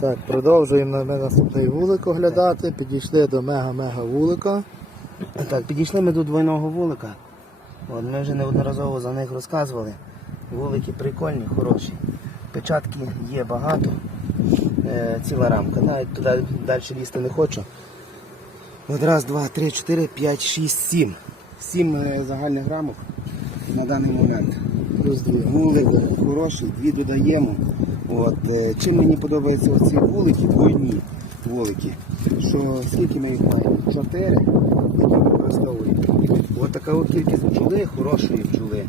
Так, продовжуємо ми наступний вулик оглядати. Підійшли до мега-мега вулика. Так, підійшли ми до двойного вулика. От, ми вже неодноразово за них розказували. Вулики прикольні, хороші. Печатки є багато. Е, ціла рамка. Навіть туди далі лізти не хочу. От раз, два, три, чотири, п'ять, шість, сім. Сім е, загальних рамок на даний момент. Плюс дві. Вулик хороший, дві додаємо. От, е, чим мені подобаються оці вулики, двойні вулики, що скільки ми їх маємо? Чотири, які використовуємо. От така кількість бджоли, хорошої бджоли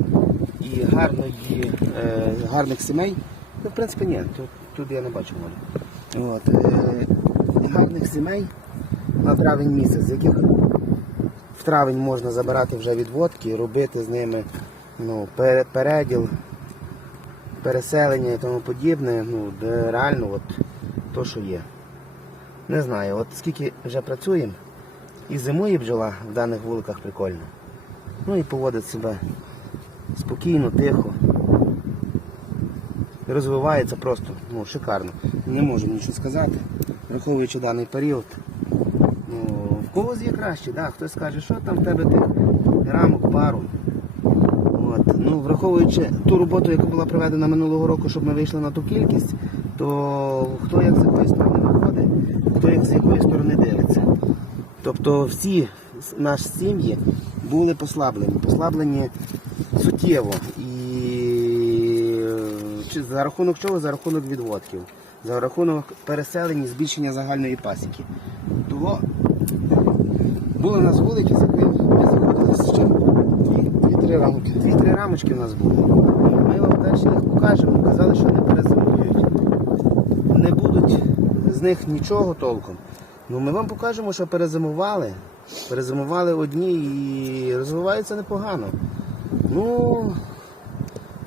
і гарної, е, гарних сімей. Ну, в принципі, ні, тут, тут я не бачу волі. От, е, гарних сімей на травень місяць, яких в травень можна забирати вже відводки, робити з ними ну, переділ, переселення і тому подібне, ну, де реально от, то, що є. Не знаю, от скільки вже працюємо, і зимує бджола в даних вуликах прикольно. Ну і поводить себе спокійно, тихо. Розвивається просто ну, шикарно. Не можу нічого сказати, враховуючи даний період. Ну, в когось є краще, да? хтось скаже, що там в тебе тих рамок, пару. Ну, враховуючи ту роботу, яка була проведена минулого року, щоб ми вийшли на ту кількість, то хто як з якої сторони виходить, хто як з якої сторони дивиться. Тобто всі наші сім'ї були послаблені, послаблені суттєво. І е, чи за рахунок чого? За рахунок відводків, за рахунок переселення, збільшення загальної пасіки. Того були у нас вулики, з якими ми заходили з чим? Дві-три рамки. Дві-три рамочки у нас були. Ми вам далі їх покажемо. Казали, що не перезимують. Не будуть з них нічого толком. Ну ми вам покажемо, що перезимували. Перезимували одні і розвиваються непогано. Ну,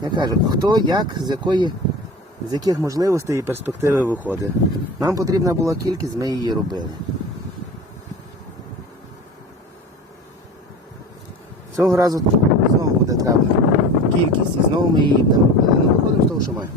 я кажу, хто як, з якої, з яких можливостей і перспективи виходить. Нам потрібна була кількість, ми її робили. Цього разу знову буде треба кількість і знову ми її будемо. Ну, виходимо з того, що маємо.